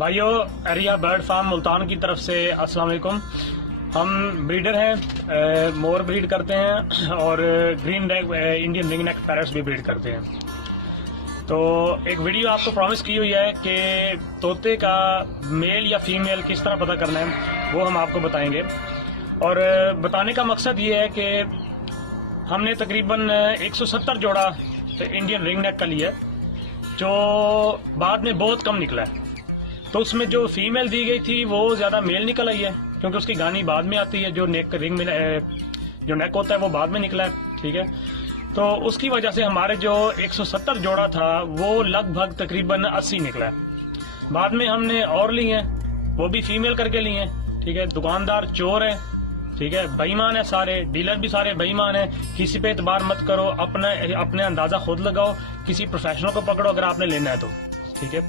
भाइयों, area bird farm Multan की तरफ से अस्सलाम वालेकुम। हम ब्रीडर हैं, मोर ब्रीड करते हैं और ग्रीन नेक इंडियन रिंग नेक पैरट्स भी ब्रीड करते हैं। तो एक वीडियो आपको प्रॉमिस की हुई है कि तोते का मेल या फीमेल किस तरह पता करना है, वो हम आपको बताएंगे। और बताने का मकसद ये है कि हमने तकरीबन 170 जोड़ा इंडियन रिंग नेक का लिया, जो बाद में बहुत कम निकला है। तो उसमें जो फीमेल दी गई थी वो ज़्यादा मेल निकल आई है, क्योंकि उसकी गानी बाद में आती है। जो नेक रिंग में जो नेक होता है वो बाद में निकला है, ठीक है। तो उसकी वजह से हमारे जो 170 जोड़ा था वो लगभग तकरीबन 80 निकला है। बाद में हमने और लिए हैं, वो भी फीमेल करके लिए हैं, ठीक है। दुकानदार चोर है, ठीक है, बेईमान है, सारे डीलर भी सारे बेईमान है। किसी पे एतबार मत करो, अपने अंदाजा खुद लगाओ, किसी प्रोफेशनल को पकड़ो अगर आपने लेना है तो, ठीक है।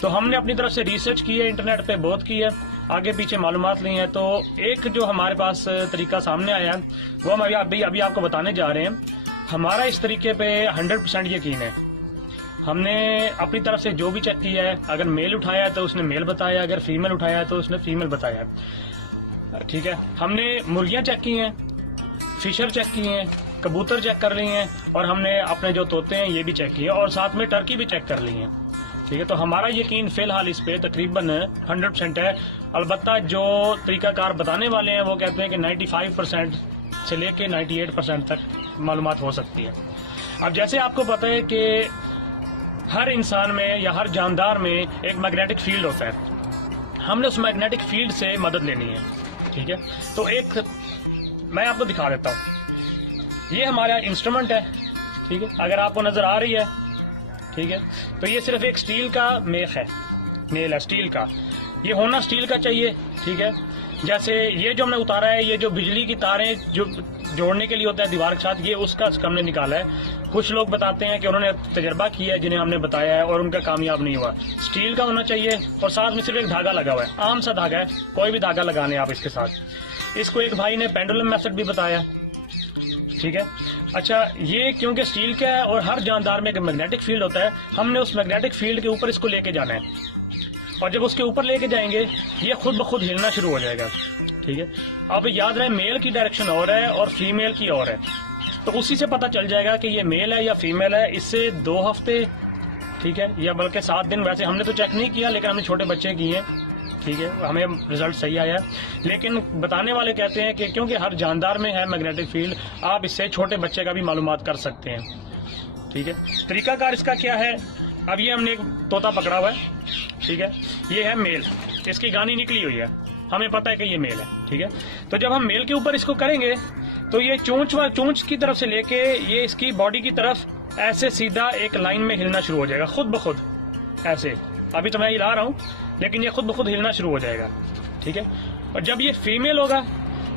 तो हमने अपनी तरफ से रिसर्च की है, इंटरनेट पे बहुत की है, आगे पीछे मालूमात ली है। तो एक जो हमारे पास तरीका सामने आया है वो हम अभी आपको बताने जा रहे हैं। हमारा इस तरीके पे 100% यकीन है। हमने अपनी तरफ से जो भी चेक किया है, अगर मेल उठाया है तो उसने मेल बताया, अगर फीमेल उठाया है तो उसने फीमेल बताया, ठीक है। हमने मुर्गियां चेक की हैं, फिशर चेक किए हैं, कबूतर चेक कर लिए हैं, और हमने अपने जो तोते हैं ये भी चेक किए, और साथ में टर्की भी चेक कर ली है, ठीक है। तो हमारा यकीन फिलहाल इस पे तकरीबन 100% है। अलबत्ता जो तरीकाकार बताने वाले हैं वो कहते हैं कि 95% से लेके 98% तक मालूमात हो सकती है। अब जैसे आपको पता है कि हर इंसान में या हर जानदार में एक मैग्नेटिक फील्ड होता है, हमने उस मैग्नेटिक फील्ड से मदद लेनी है, ठीक है। तो एक मैं आपको दिखा देता हूँ, ये हमारा इंस्ट्रूमेंट है, ठीक है, अगर आपको नजर आ रही है, ठीक है। तो ये सिर्फ एक स्टील का मेल है स्टील का, ये होना स्टील का चाहिए, ठीक है। जैसे ये जो हमने उतारा है, ये जो बिजली की तारें जो जोड़ने के लिए होता है दीवार के साथ, ये उसका हमने निकाला है। कुछ लोग बताते हैं कि उन्होंने तजर्बा किया है, जिन्हें हमने बताया है, और उनका कामयाब नहीं हुआ। स्टील का होना चाहिए, और साथ में सिर्फ एक धागा लगा हुआ है, आम सा धागा है, कोई भी धागा लगाने आप इसके साथ। इसको एक भाई ने पेंडुलम मेथड भी बताया, ठीक है। अच्छा, ये क्योंकि स्टील का है और हर जानदार में एक मैग्नेटिक फील्ड होता है, हमने उस मैग्नेटिक फील्ड के ऊपर इसको लेके जाना है, और जब उसके ऊपर लेके जाएंगे ये खुद ब खुद हिलना शुरू हो जाएगा, ठीक है। अब याद रहे, मेल की डायरेक्शन और है और फीमेल की और है, तो उसी से पता चल जाएगा कि ये मेल है या फीमेल है। इससे 2 हफ्ते, ठीक है, या बल्कि 7 दिन, वैसे हमने तो चेक नहीं किया, लेकिन हमने छोटे बच्चे किए हैं, ठीक है, हमें रिजल्ट सही आया है। लेकिन बताने वाले कहते हैं कि क्योंकि हर जानदार में है मैग्नेटिक फील्ड, आप इससे छोटे बच्चे का भी मालूमात कर सकते हैं, ठीक है। तरीकाकार इसका क्या है, अब ये हमने एक तोता पकड़ा हुआ है, ठीक है, ये है मेल, इसकी गानी निकली हुई है, हमें पता है कि ये मेल है, ठीक है। तो जब हम मेल के ऊपर इसको करेंगे तो ये चोंच की तरफ से लेके ये इसकी बॉडी की तरफ ऐसे सीधा एक लाइन में हिलना शुरू हो जाएगा, खुद ब खुद ऐसे। अभी तो मैं हिला रहा हूँ, लेकिन ये खुद ब खुद हिलना शुरू हो जाएगा, ठीक है। और जब ये फीमेल होगा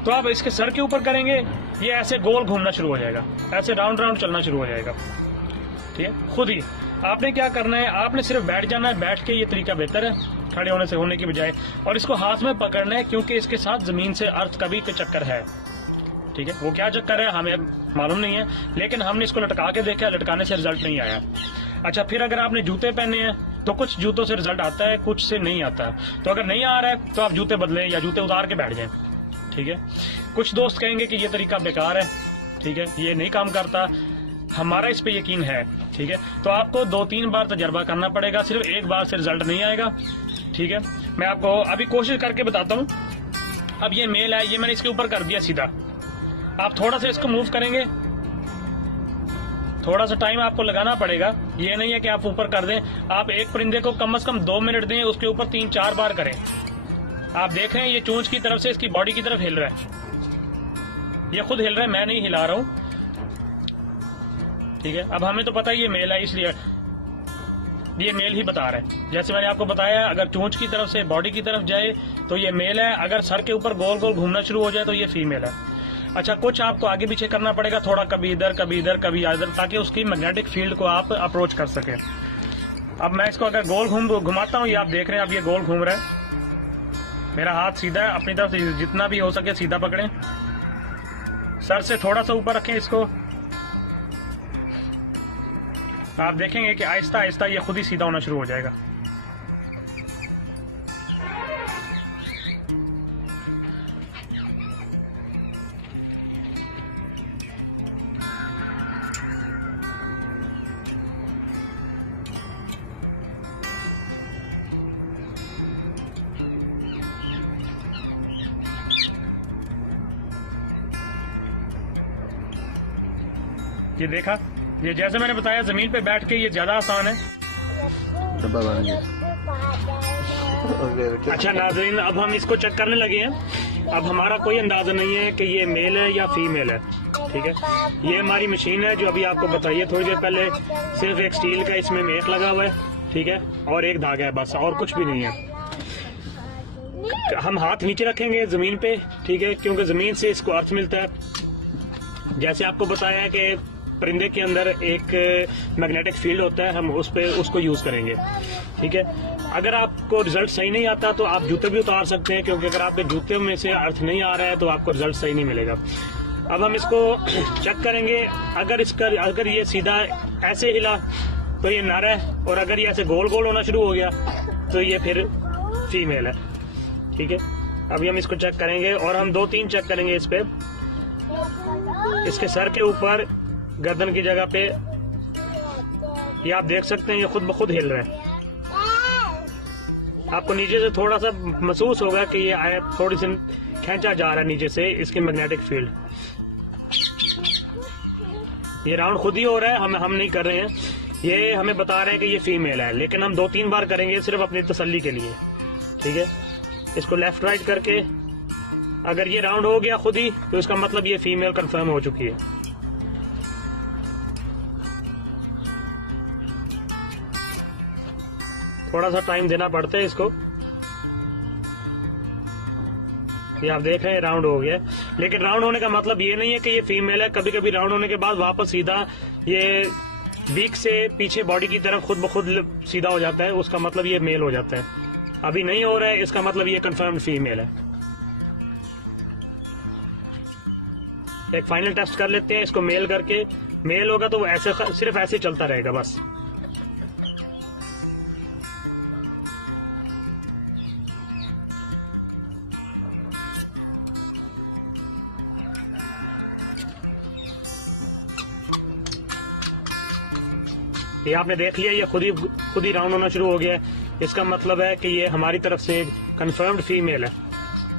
तो आप इसके सर के ऊपर करेंगे, ये ऐसे गोल घूमना शुरू हो जाएगा, ऐसे राउंड चलना शुरू हो जाएगा, ठीक है। खुद ही आपने क्या करना है, आपने सिर्फ बैठ जाना है, बैठ के, ये तरीका बेहतर है खड़े होने की बजाय, और इसको हाथ में पकड़ना है, क्योंकि इसके साथ जमीन से अर्थ का भी चक्कर है, ठीक है। वो क्या चक्कर है हमें मालूम नहीं है, लेकिन हमने इसको लटका के देखा, लटकाने से रिजल्ट नहीं आया। अच्छा, फिर अगर आपने जूते पहने हैं तो कुछ जूतों से रिजल्ट आता है, कुछ से नहीं आता। तो अगर नहीं आ रहा है तो आप जूते बदलें या जूते उतार के बैठ जाएं, ठीक है। कुछ दोस्त कहेंगे कि ये तरीका बेकार है, ठीक है, ये नहीं काम करता, हमारा इस पे यकीन है, ठीक है। तो आपको 2-3 बार तजर्बा करना पड़ेगा, सिर्फ एक बार से रिजल्ट नहीं आएगा, ठीक है। मैं आपको अभी कोशिश करके बताता हूँ। अब ये मेल है, ये मैंने इसके ऊपर कर दिया सीधा, आप थोड़ा सा इसको मूव करेंगे, थोड़ा सा टाइम आपको लगाना पड़ेगा, ये नहीं है कि आप ऊपर कर दें। आप एक परिंदे को कम से कम 2 मिनट दें, उसके ऊपर 3-4 बार करें। आप देख रहे हैं ये चोंच की तरफ से इसकी बॉडी की तरफ हिल रहा है, ये खुद हिल रहा है, मैं नहीं हिला रहा हूं, ठीक है। अब हमें तो पता है ये मेल है, इसलिए ये मेल ही बता रहा है। जैसे मैंने आपको बताया, अगर चोंच की तरफ से बॉडी की तरफ जाए तो ये मेल है, अगर सर के ऊपर गोल गोल घूमना शुरू हो जाए तो ये फीमेल है। अच्छा, कुछ आपको आगे पीछे करना पड़ेगा, थोड़ा कभी इधर कभी इधर कभी इधर, ताकि उसकी मैग्नेटिक फील्ड को आप अप्रोच कर सकें। अब मैं इसको अगर गोल घुमाता हूँ, ये आप देख रहे हैं, अब ये गोल घूम रहा है, मेरा हाथ सीधा है, अपनी तरफ से जितना भी हो सके सीधा पकड़ें, सर से थोड़ा सा ऊपर रखें इसको, आप देखेंगे कि आहिस्ता आहिस्ता ये खुद ही सीधा होना शुरू हो जाएगा। ये देखा, ये जैसे मैंने बताया ज़मीन पे बैठ के ये ज़्यादा आसान है। अच्छा नाज़रीन, अब हम इसको चेक करने लगे हैं। अब हमारा कोई अंदाज़ा नहीं है कि ये मेल है या फीमेल है, ठीक है। ये हमारी मशीन है जो अभी आपको बताइए थोड़ी देर पहले, सिर्फ एक स्टील का इसमें मेख लगा हुआ है, ठीक है, और एक धागा है, बस और कुछ भी नहीं है। हम हाथ नीचे रखेंगे ज़मीन पे, ठीक है, क्योंकि ज़मीन से इसको अर्थ मिलता है। जैसे आपको बताया है कि परिंदे के अंदर एक मैग्नेटिक फील्ड होता है, हम उसको यूज़ करेंगे, ठीक है। अगर आपको रिजल्ट सही नहीं आता तो आप जूते भी उतार सकते हैं, क्योंकि अगर आपके जूते में से अर्थ नहीं आ रहा है तो आपको रिजल्ट सही नहीं मिलेगा। अब हम इसको चेक करेंगे। अगर ये सीधा ऐसे हिला तो ये नर है, और अगर ये ऐसे गोल गोल होना शुरू हो गया तो ये फिर फीमेल है, ठीक है। अभी हम इसको चेक करेंगे और हम 2-3 चेक करेंगे इस पे। इसके सर के ऊपर गर्दन की जगह पे ये आप देख सकते हैं, ये खुद ब खुद हिल रहा है। आपको नीचे से थोड़ा सा महसूस होगा कि ये थोड़ी सी खींचा जा रहा है नीचे से, इसकी मैग्नेटिक फील्ड। ये राउंड खुद ही हो रहा है, हम नहीं कर रहे हैं। ये हमें बता रहे हैं कि ये फीमेल है, लेकिन हम 2-3 बार करेंगे सिर्फ अपनी तसल्ली के लिए, ठीक है। इसको लेफ्ट राइट करके अगर ये राउंड हो गया खुद ही तो इसका मतलब ये फीमेल कंफर्म हो चुकी है। थोड़ा सा टाइम देना पड़ता है इसको। ये आप देख रहे हैं राउंड हो गया, लेकिन राउंड होने का मतलब ये नहीं है कि ये फीमेल है। कभी कभी राउंड होने के बाद वापस सीधा ये बीक से पीछे बॉडी की तरफ खुद ब खुद सीधा हो जाता है, उसका मतलब ये मेल हो जाता है। अभी नहीं हो रहा है, इसका मतलब ये कंफर्म्ड फीमेल है। एक फाइनल टेस्ट कर लेते हैं इसको मेल करके। मेल होगा तो वो ऐसे सिर्फ ऐसे चलता रहेगा बस। ये आपने देख लिया, ये खुद ही राउंड होना शुरू हो गया है। इसका मतलब है कि ये हमारी तरफ से कंफर्म्ड फीमेल है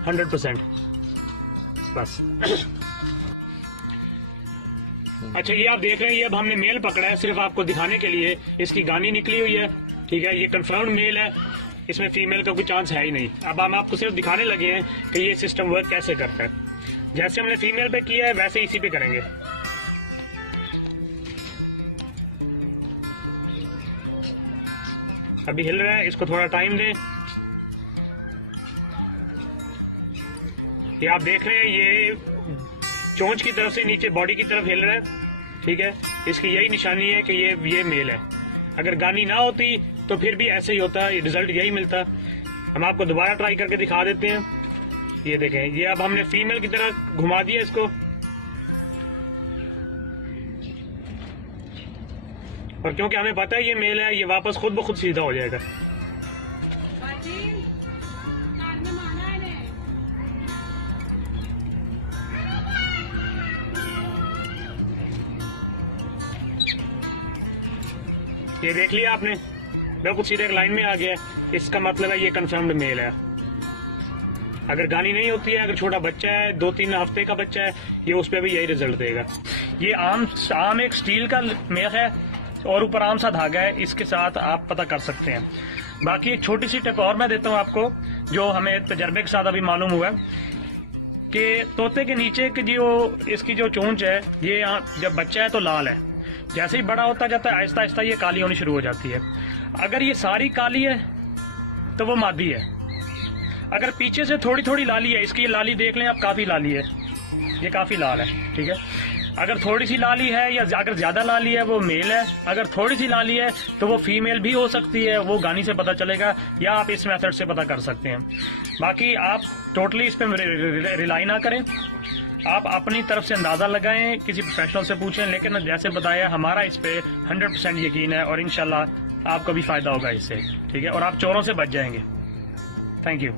100% बस। अच्छा, ये आप देख रहे हैं, ये अब हमने मेल पकड़ा है सिर्फ आपको दिखाने के लिए। इसकी गानी निकली हुई है, ठीक है, ये कंफर्म्ड मेल है, इसमें फीमेल का कोई चांस है ही नहीं। अब हम आपको सिर्फ दिखाने लगे हैं कि ये सिस्टम वर्क कैसे करता है। जैसे हमने फीमेल पे किया है वैसे इसी पे करेंगे। अभी हिल रहा है, इसको थोड़ा टाइम दें। ये आप देख रहे हैं, ये चोंच की तरफ से नीचे बॉडी की तरफ हिल रहा है, ठीक है। इसकी यही निशानी है कि ये मेल है। अगर गानी ना होती तो फिर भी ऐसे ही होता, रिजल्ट यही मिलता। हम आपको दोबारा ट्राई करके दिखा देते हैं। ये देखें, ये अब हमने फीमेल की तरह घुमा दिया इसको, और क्योंकि हमें पता है ये मेल है, ये वापस खुद ब खुद सीधा हो जाएगा। ये देख लिया आपने, बिल्कुल सीधे एक लाइन में आ गया। इसका मतलब है ये कंफर्म्ड मेल है। अगर गानी नहीं होती है, अगर छोटा बच्चा है, 2-3 हफ्ते का बच्चा है, ये उस पर भी यही रिजल्ट देगा। ये आम एक स्टील का मेख है और ऊपर आम सा धागा है, इसके साथ आप पता कर सकते हैं। बाकी एक छोटी सी टिप और मैं देता हूँ आपको, जो हमें तजर्बे के साथ अभी मालूम हुआ कि तोते के नीचे की जो इसकी जो चोंच है, ये जब बच्चा है तो लाल है, जैसे ही बड़ा होता जाता है आहिस्ता आहिस्ता ये काली होनी शुरू हो जाती है। अगर ये सारी काली है तो वो मादी है। अगर पीछे से थोड़ी थोड़ी लाली है, इसकी लाली देख लें आप, काफ़ी लाली है, ये काफ़ी लाल है, ठीक है। अगर थोड़ी सी लाली है या अगर ज़्यादा लाली है वो मेल है, अगर थोड़ी सी लाली है तो वो फीमेल भी हो सकती है, वो गानी से पता चलेगा, या आप इस मेथड से पता कर सकते हैं। बाकी आप टोटली इस पर रिलाई ना करें, आप अपनी तरफ से अंदाज़ा लगाएं, किसी प्रोफेशनल से पूछें, लेकिन जैसे बताया हमारा इस पे 100% यकीन है और इंशाल्लाह आपको भी फ़ायदा होगा इससे, ठीक है, और आप चोरों से बच जाएंगे। Thank you.